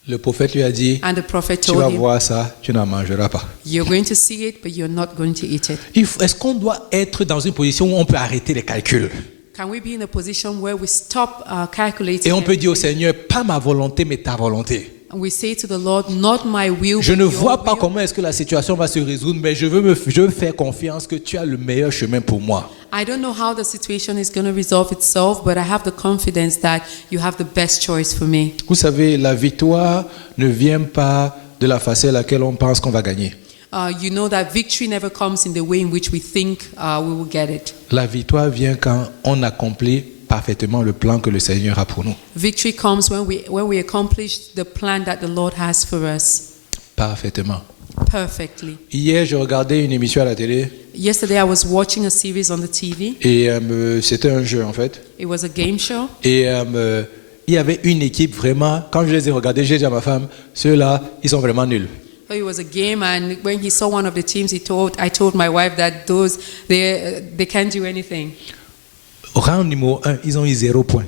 Le prophète lui a dit, And the prophet tu vas told him, voir ça, tu n'en mangeras pas. you're going to see it, but you're not going to eat it. Est-ce qu'on doit être dans une position où on peut arrêter les calculs? Can we be in a position where we stop calculating? Et on peut dire au everything? Seigneur, pas ma volonté, mais ta volonté. And we say to the Lord, not my will, Je but ne your vois pas will. comment est-ce que la situation va se résoudre, mais je veux faire confiance que tu as le meilleur chemin pour moi. I don't know how the situation is going to resolve itself, but I have the confidence that you have the best choice for me. Vous savez, la victoire ne vient pas de la façon à laquelle on pense qu'on va gagner. You know that victory never comes in the way in which we think we will get it. La victoire vient quand on accomplit parfaitement le plan que le Seigneur a pour nous. Victory comes when we accomplish the plan that the Lord has for us Parfaitement. perfectly. Hier, je regardais une émission à la télé Yesterday, I was watching a series on the TV. et c'était un jeu en fait. It was a game show. Et il y avait une équipe vraiment, quand je les ai regardés, j'ai dit à ma femme, ceux-là, ils sont vraiment nuls. So it was a game, and when he saw one of the teams, I told my wife that they can't do anything. Round numéro 1, ils ont eu 0 points.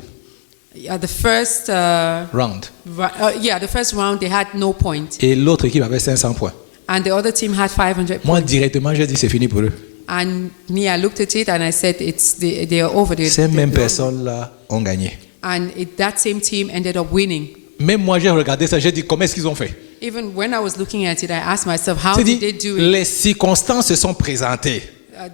The first Round. the first round they had no point, Et l'autre équipe avait 500 points. and the other team had 500 Moi, points. directement, j'ai dit, c'est fini pour eux. And me, I looked at it and I said, they are over. Ces mêmes personnes-là ont gagné. And that same team ended up winning. Même moi, j'ai regardé ça, j'ai dit, comment est-ce qu'ils ont fait? Even when I was looking at it, I asked myself, how C'est did dit, they do it? les circonstances se sont présentées.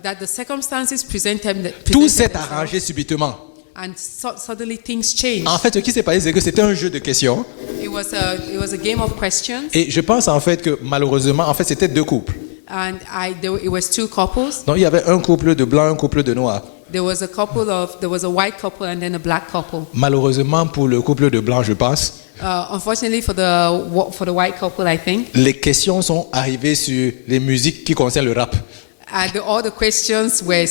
That the circumstances presented Tout s'est themselves, arrangé subitement. and suddenly things changed. En fait, ce qui s'est passé, c'est que c'était un jeu de questions. It was a game of questions, Et je pense en fait que malheureusement, en fait, c'était deux couples. and it was two couples. Donc, il y avait un couple de blanc, un couple de noir. There was a white couple and then a black couple. Malheureusement, pour le couple de blanc, je pense, Unfortunately for the white couple, I think, les questions sont arrivées sur les musiques qui concernent le rap. all the questions were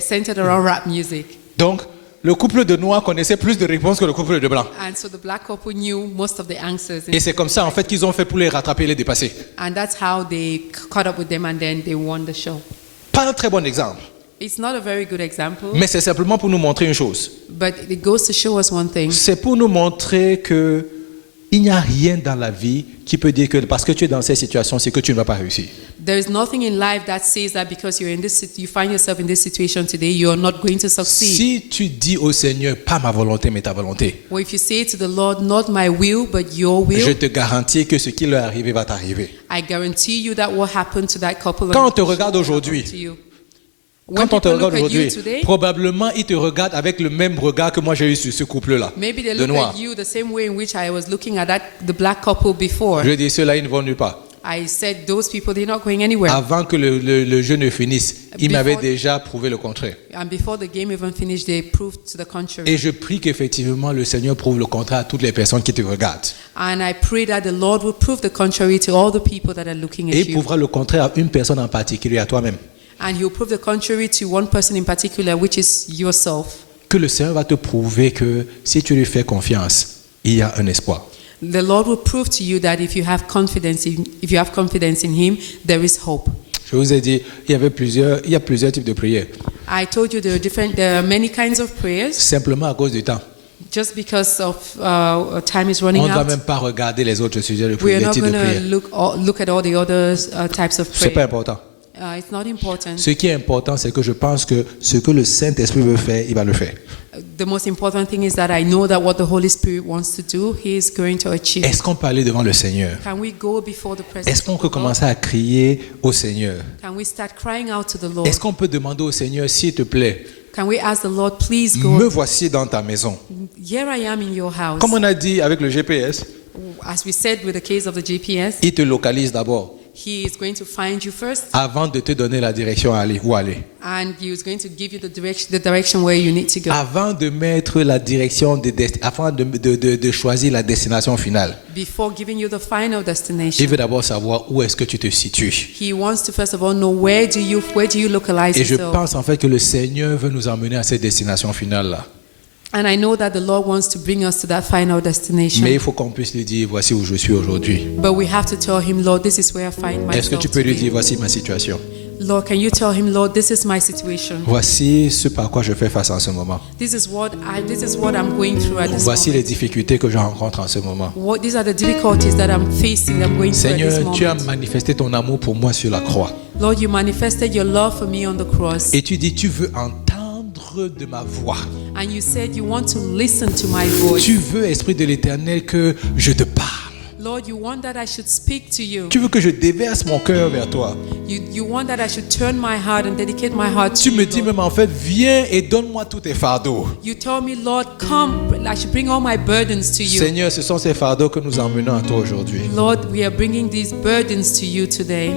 centered around rap music. Donc, le couple de noirs connaissait plus de réponses que le couple de blancs. And so the black couple knew most of the answers. Et c'est comme ça en fait qu'ils ont fait pour les rattraper et les dépasser. And that's how they caught up with them and then they won the show. Pas un très bon exemple, It's not a very good example, mais c'est simplement pour nous montrer une chose. but it goes to show us one thing. C'est pour nous montrer que il n'y a rien dans la vie qui peut dire que parce que tu es dans cette situation, c'est que tu ne vas pas réussir. There is nothing in life that says that because you find yourself in this situation today, you're not going to succeed. Si tu dis au Seigneur, pas ma volonté, mais ta volonté, Or if you say to the Lord, not my will, but your je will, te garantis que ce qui leur est arrivé va t'arriver. I guarantee you that what happened to that couple Quand on te will regarde happen aujourd'hui, to you. When Quand on te people regarde look at you aujourd'hui, today, probablement ils te regardent avec le même regard que moi j'ai eu sur ce couple-là, maybe they de look noirs. at you the same way in which I was looking at the black couple before. Je dis, ceux-là, ils ne vont nulle part. I said, those people, they're not going anywhere. Avant que le jeu ne finisse, ils Before- m'avaient déjà prouvé le contraire. And before the game even finished, they proved to the contrary. Et je prie qu'effectivement le Seigneur prouve le contraire à toutes les personnes qui te regardent. And I pray that the Lord will prove the contrary to all the people that are looking Et at il you. prouvera le contraire à une personne en particulier, à toi-même. And he'll prove the contrary to one person in particular, which is yourself. Que le Seigneur va te prouver que si tu lui fais confiance, il y a un espoir. The Lord will prove to you that if you have confidence in him, there is hope. Je vous ai dit, il y a plusieurs types de prières. I told you there are many kinds of prayers. Simplement à cause du temps. Just because of time is On running ne va out, même pas regarder les autres sujets de we are prière, not types de going to prière. look at all the other types of Ce n'est pas prayer. important. It's not important. Ce qui est important, c'est que je pense que ce que le Saint-Esprit veut faire, il va le faire. The most important thing is that I know that what the Holy Spirit wants to do, He is going to achieve. Est-ce qu'on peut aller devant le Seigneur? Can we go before the presence Est-ce qu'on of peut the Lord? commencer à crier au Seigneur? Can we start crying out to the Lord? Est-ce qu'on peut demander au Seigneur, s'il te plaît, Can we ask the Lord, please me go? voici dans ta maison? Here I am in your house. Comme on a dit avec le GPS, As we said with the case of the GPS, il te localise d'abord He is going to find you first, avant de te donner la direction à aller, où aller. and He is going to give you the direction where you need to go. Avant de mettre la direction, avant de choisir la destination finale, Before giving you the final il destination, veut d'abord savoir où est-ce que tu te situes. He wants to first of all know where do you localize Et je yourself. pense en fait que le Seigneur veut nous emmener à cette destination finale-là. And I know that the Lord wants to bring us to that final destination. Mais il faut qu'on puisse lui dire, voici où je suis aujourd'hui. But we have to tell Him, Lord, this is where I find Est-ce que myself tu peux lui dire, today. voici ma situation? Lord, can you tell Him, Lord, this is my situation. Voici ce par quoi je fais face en ce moment. This is what I'm going through at this Voici les moment. difficultés que je rencontre en ce moment. These are the difficulties that I'm facing, I'm going through at this Seigneur, tu as moment. manifesté ton amour pour moi sur la croix. Lord, you manifested your love for me on the cross. Et tu dis, tu veux entendre de ma voix. And you said you want to listen to my voice. Tu veux, Esprit de l'Éternel, que je te parle. Lord, you want that I should speak to you. Tu veux que je déverse mon cœur vers toi. You want that I should turn my heart and dedicate my heart to Tu me you, dis Lord. même en fait, viens et donne-moi tous tes fardeaux. You tell me, Lord, come. I should bring all my burdens to you. Seigneur, ce sont ces fardeaux que nous emmenons à toi aujourd'hui. Lord, we are bringing these burdens to you today.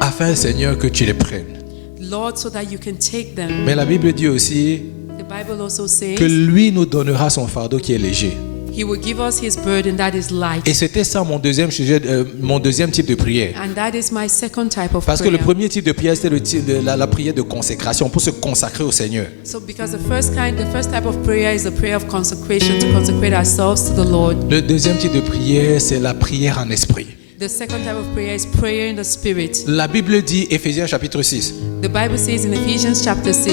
Afin, Seigneur, que tu les prennes. Lord, so that you can take them. Mais la Bible dit aussi The Bible also says que lui nous donnera son fardeau qui est léger. He will give us His burden that is light. Et c'était ça mon deuxième sujet, mon deuxième type de prière. And that is my second type of Parce que le prayer. premier type de prière, c'était la prière de consécration pour se consacrer au Seigneur. So because the first type of prayer is the prayer of consecration, to consecrate ourselves to the Lord. Le deuxième type de prière, c'est la prière en esprit. The second type of prayer is prayer in the Spirit. La Bible dit, Éphésiens chapitre 6, The Bible says in Ephesians chapter 6,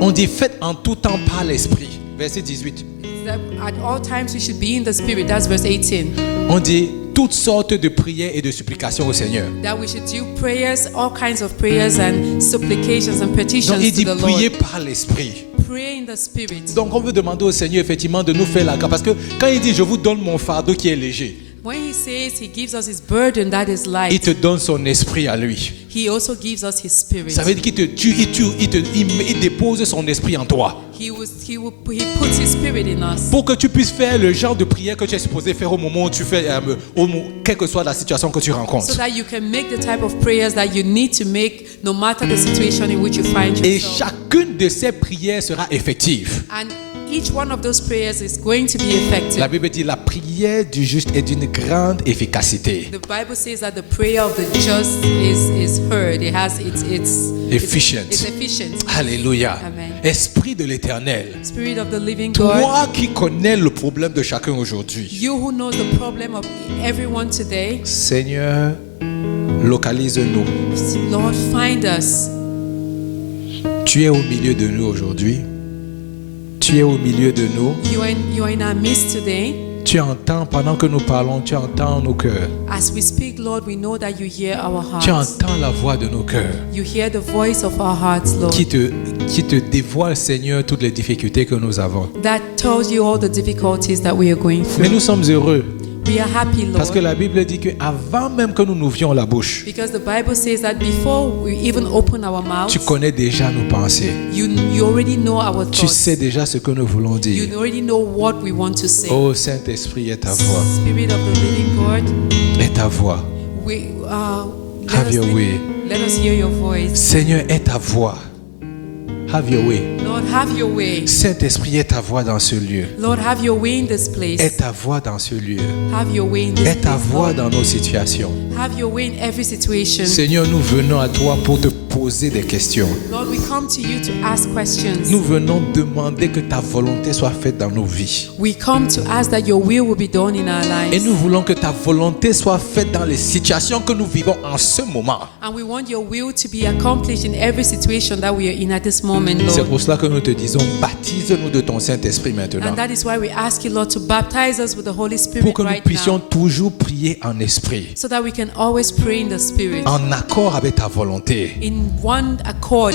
on dit faites en tout temps par l'esprit. Verset 18. that at all times we should be in the Spirit. That's verse 18. On dit toutes sortes de prières et de supplications au Seigneur. That we should do prayers, all kinds of prayers and supplications and Donc petitions il to dit the priez Lord. par l'esprit. Pray in the Spirit. Donc on veut demander au Seigneur effectivement de nous faire la grâce. Parce que quand il dit je vous donne mon fardeau qui est léger, When He says He gives us His burden that is il light, te donne son esprit à lui. He also gives us His Spirit. Ça veut dire qu'il dépose son esprit en toi. He puts His Spirit in us. Pour que tu puisses faire le genre de prière que tu es supposé faire au moment où tu fais, quelle que soit la situation que tu So rencontres. that you can make the type of prayers that you need to make no matter the situation in which you find Et yourself. chacune de ces prières sera effective. And each one of those prayers is going to be effective. La Bible dit la prière du juste est d'une grande efficacité. The Bible says that the prayer of the just is heard. It has it's Efficient. efficient. Alléluia. Amen. Esprit de l'Éternel, Spirit of the living God, toi qui connais le problème de chacun aujourd'hui, you who knows the problem of everyone today, Seigneur, localise-nous. Lord, find us. Tu es au milieu de nous aujourd'hui. Tu es au milieu de nous. You are in our midst today. Tu entends, pendant que nous parlons, tu entends nos cœurs. As we speak, Lord, we know that you hear our Tu hearts. entends la voix de nos cœurs You hear the voice of our hearts, Lord. qui te dévoile, Seigneur, toutes les difficultés que nous avons. That tells you all the difficulties that we are going Mais through. nous sommes heureux We are happy, parce que Lord, la Bible dit qu'avant même que nous n'ouvrions la bouche, because the Bible says that before we even open our tu mouths, connais déjà nos pensées. you already know our Tu thoughts. sais déjà ce que nous voulons dire. You already know what we want to say. Oh Saint-Esprit, est ta voix. Spirit of the living God, Est ta voix. Have your way. let us hear your voice. Seigneur, est ta voix. Have your way. Lord, have your way. Saint-Esprit, est ta voix dans ce lieu. Lord, have your way in this place. Est ta voix dans ce lieu. Have your way in this Est ta place, voix Lord. dans nos situations. Have your way in every situation. Seigneur, nous venons à toi pour te poser des questions. Lord, we come to you to ask questions. Nous venons demander que ta volonté soit faite dans nos vies. We come to ask that your will be done in our Et lives. nous voulons que ta volonté soit faite dans les situations que nous vivons en ce moment. And we want your will to be accomplished in every situation that we are in at this moment, C'est Lord. pour cela que nous te disons, baptise-nous de ton Saint-Esprit maintenant. And that is why we ask you, Lord, to baptize us with the Holy Pour Spirit que nous right puissions now, toujours prier en esprit, so that we can always pray in the Spirit, en accord avec ta volonté. in one accord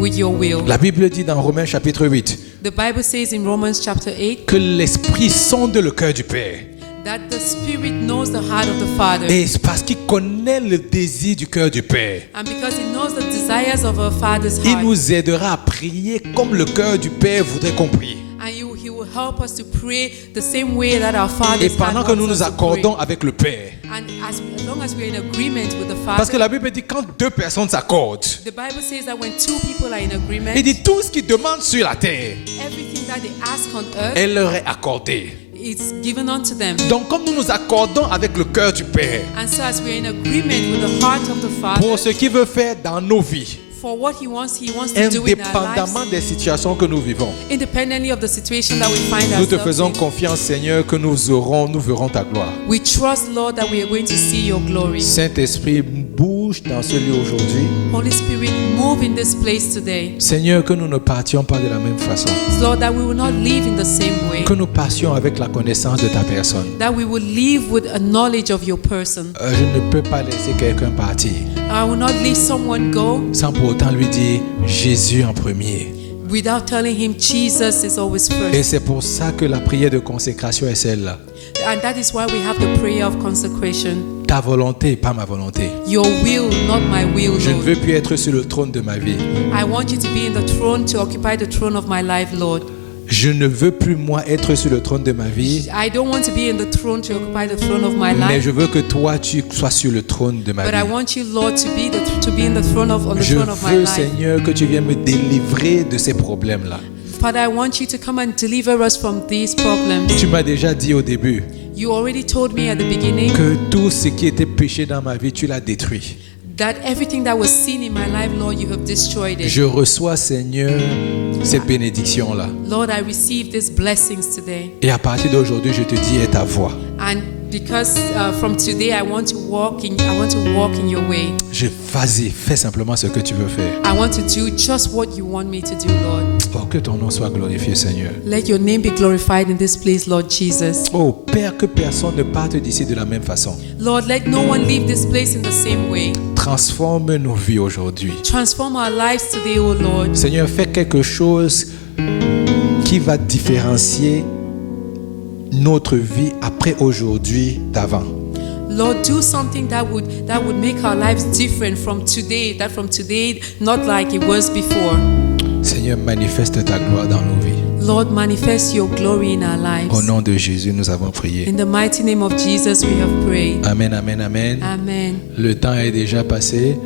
with your will. La Bible dit dans Romains chapitre 8 The Bible says in Romans chapter 8 que l'Esprit sonde le cœur du Père. that the Spirit knows the heart of the Father. Et c'est parce qu'il connaît le désir du cœur du Père. And because He knows the desires of our Father's Il heart, nous aidera à prier comme le cœur du Père voudrait qu'on prie. and He will help us to pray the same way that our Father's Et heart pendant que nous wants nous us to pray. accordons avec le Père. And as long as we're in agreement with the Parce que Father, la Bible dit quand deux personnes s'accordent, the Bible says that when two people are in agreement, il dit tout ce qu'ils demandent sur la terre, everything that they ask on earth, elle leur est accordée. it's given unto them. Donc comme nous nous accordons avec le cœur du Père And so as we're in agreement with the heart of the Father, pour ce qu'il veut faire dans nos vies, for what He wants to do in our lives, indépendamment des situations que nous vivons, independently of the situation that we find nous te ourselves faisons in. confiance, Seigneur, que nous verrons ta gloire. We trust, Lord, that we are going to see your glory. Saint-Esprit, bouge dans ce lieu aujourd'hui. Holy Spirit, move in this place today. Seigneur, que nous ne partions pas de la même façon. Lord, that we will not live in the same way. Que nous passions avec la connaissance de ta personne. That we will live with a knowledge of your person. Je ne peux pas laisser quelqu'un partir I will not leave someone go sans pour autant lui dire Jésus en premier. without telling him Jesus is always Et first. c'est pour ça que la prière de consécration est celle-là. And that is why we have the prayer of consecration. Ta volonté, pas ma volonté. Your will, not my will, Je ne Lord. veux plus être sur le trône de ma vie. I want you to be in the throne, to occupy the throne of my life, Lord. Je ne veux plus moi être sur le trône de ma vie, I don't want to be in the throne, to occupy the throne of my mais life. je veux que toi tu sois sur le trône de ma But I vie. want you, Lord, to be in the throne of on the Je throne of my veux, life. Seigneur, que tu viennes me délivrer de ces problèmes-là. Father, I want you to come and deliver us from these problems. Tu m'as déjà dit au début You already told me at the beginning que tout ce qui était péché dans ma vie, tu l'as détruit. that everything that was sin in my life, Lord, you have destroyed it. Je reçois, Seigneur, ces bénédictions-là. Lord, I receive these blessings today. Et à partir d'aujourd'hui, je te dis, est ta voix. And because from today I want to walk in your way. Vas-y, fais simplement ce que tu veux faire. I want to do just what you want me to do, Lord. Oh, que ton nom soit glorifié, Seigneur. Let your name be glorified in this place, Lord Jesus. Oh, Père, que personne ne parte d'ici de la même façon. Lord, let no one leave this place in the same way. Transforme nos vies aujourd'hui. Transform our lives today, O Lord. Seigneur, fais quelque chose qui va différencier notre vie après aujourd'hui d'avant. Lord, do something that would make our lives different from today, not like it was before. Seigneur, manifeste ta gloire dans nos vies. Lord, manifest your glory in our lives. Au nom de Jésus, nous avons prié. In the mighty name of Jesus, we have prayed. Amen, amen, amen. Amen. Le temps est déjà passé.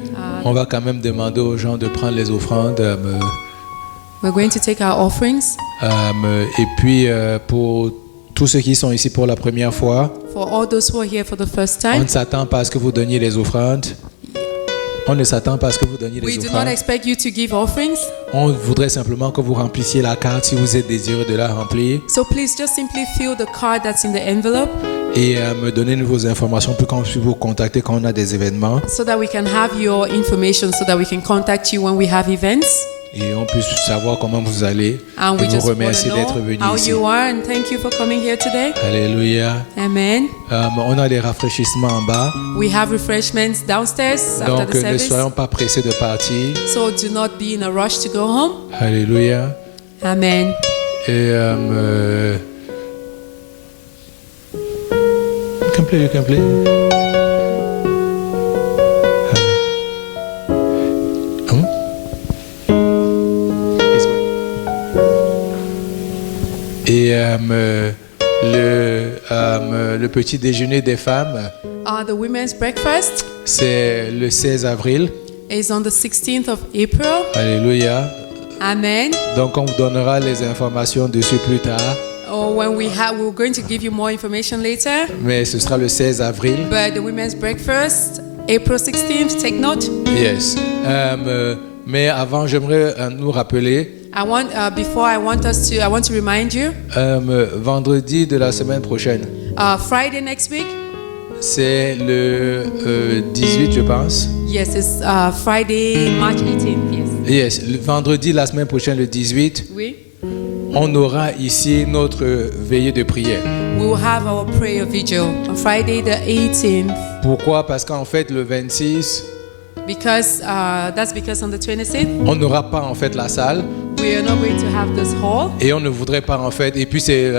On va quand même demander aux gens de prendre les offrandes. We're going to take our offerings. Et puis, pour tous ceux qui sont ici pour la première fois, For all those who are here for the first on time, ne s'attend pas à ce que vous donniez les offrandes. On ne s'attend pas à ce que vous donniez we les do not offrandes. expect you to give offerings. On voudrait simplement que vous remplissiez la carte si vous êtes désireux de la remplir So please just simply fill the card that's in the envelope et me donner vos informations pour qu'on puisse vous contacter quand on a des événements so that we can have your information so that we can contact you when we have events. et on puisse savoir comment vous allez And et we vous just want remercier to d'être know venus how ici. you are and thank you for coming here today. Alléluia. Amen. On a des rafraîchissements en bas, We have refreshments downstairs after donc the ne service. soyons pas pressés de partir. So do not be in a rush to go home. Alléluia. Amen. Et you can play. Et le petit déjeuner des femmes, The women's breakfast c'est le 16 avril. is on the 16th of April. Alléluia. Amen. Donc on vous donnera les informations dessus plus tard, We're going to give you more information later. mais ce sera le 16 avril. But the women's breakfast, April 16th, take note. Yes. Mais avant, j'aimerais nous rappeler, I want to remind you, vendredi de la semaine prochaine, Friday next week. c'est le 18, je pense. Yes, it's Friday, March 18th. Yes. Yes, le vendredi la semaine prochaine, le 18, Oui. on aura ici notre veillée de prière. We will have our prayer vigil on Friday the 18th. Pourquoi? Parce qu'en fait, le 26, Because that's because on the 26th on n'aura pas en fait la salle we are not going to have this hall. et on ne voudrait pas en fait. Et puis c'est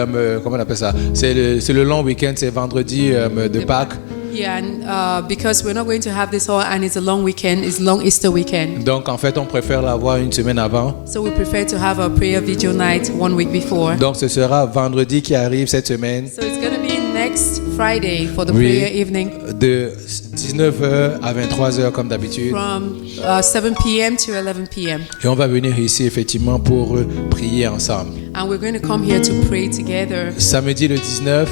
comment on appelle ça? C'est le long week-end, c'est vendredi de Pâques. Yeah, and because we're not going to have this hall and it's a long weekend, it's long Easter weekend. Donc en fait, on préfère l'avoir une semaine avant. So we prefer to have a prayer vigil night 1 week before. Donc ce sera vendredi qui arrive cette semaine So it's going to be next Friday for the Oui. prayer evening de 19h à 23h comme d'habitude. from 7 p.m. to 11 p.m. Et on va venir ici effectivement pour prier ensemble. And we're going to come here to pray together. Samedi le 19,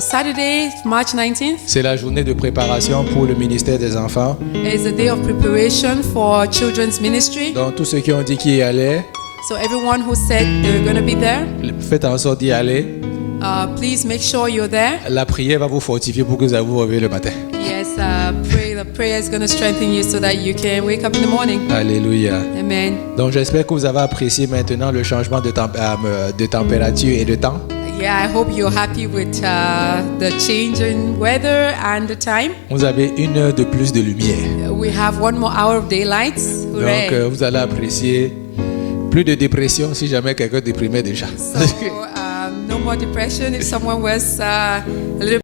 Saturday, March 19th, c'est la journée de préparation pour le ministère des enfants. is a day of preparation for children's ministry. Donc tous ceux qui ont dit qu'ils y allaient, So everyone who said they're going to be there, faites en sorte d'y aller. please make sure you're there. La prière va vous fortifier pour que vous vous réveillez le matin. Yes, the prayer is going to strengthen you so that you can wake up in the morning. Alléluia. Amen. Donc j'espère que vous avez apprécié maintenant le changement de température et de temps. Yeah, I hope you're happy with the change in weather and the time. Vous avez 1 heure de plus de lumière. We have 1 more hour of daylight. Hooray. Donc vous allez apprécier plus de dépression si jamais quelqu'un déprimait déjà. So, no more depression if someone was a little